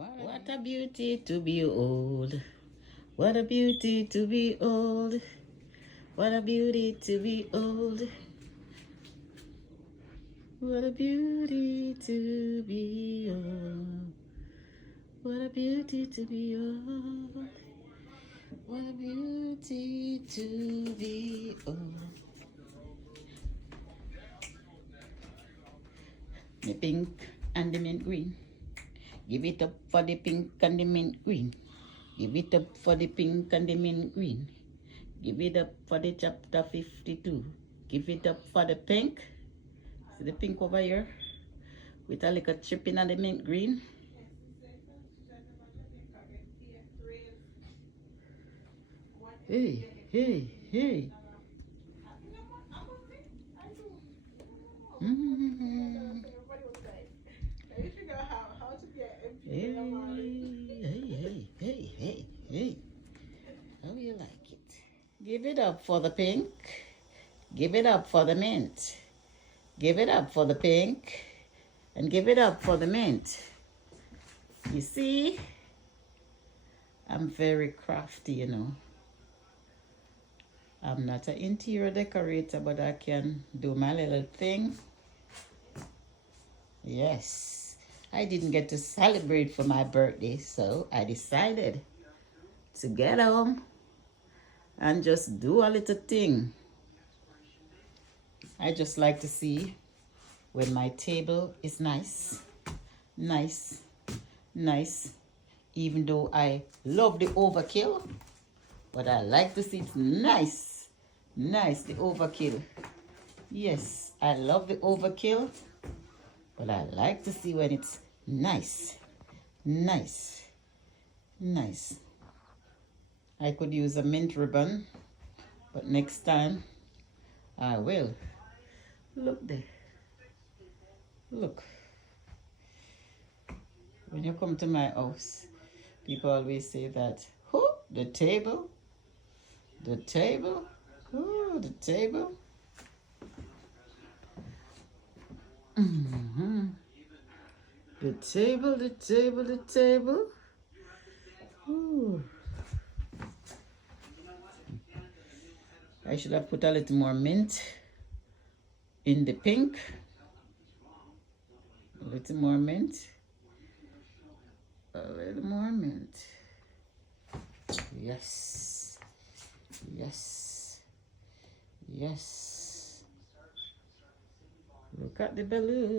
What a beauty to behold. What a beauty to behold. What a beauty to behold. What a beauty to behold. What a beauty to behold. What a beauty to behold. The pink and the mint green. Give it up for the pink and the mint green. Give it up for the pink and the mint green. Give it up for the chapter 52. Give it up for the pink. See the pink over here? With a little chipping on the mint green. Hey, hey, hey. Mm-hmm. Hey, hey, hey, hey, hey. How you like it? Give it up for the pink. Give it up for the mint. Give it up for the pink. And give it up for the mint. You see? I'm very crafty, you know. I'm not an interior decorator, but I can do my little thing. Yes. I didn't get to celebrate for my birthday, so I decided to get home and just do a little thing. I just like to see when my table is nice, nice, nice. Even though I love the overkill, but I like to see it's nice, nice, the overkill. Yes, I love the overkill, but I like to see when it's nice, nice, nice. I could use a mint ribbon, but next time I will. Look there. Look. When you come to my house, people always say that, oh, the table, oh, the table. Mm-hmm. The table, the table, the table. Ooh. I should have put a little more mint in the pink. A little more mint. A little more mint. Yes. Yes. Yes. Look at the balloon.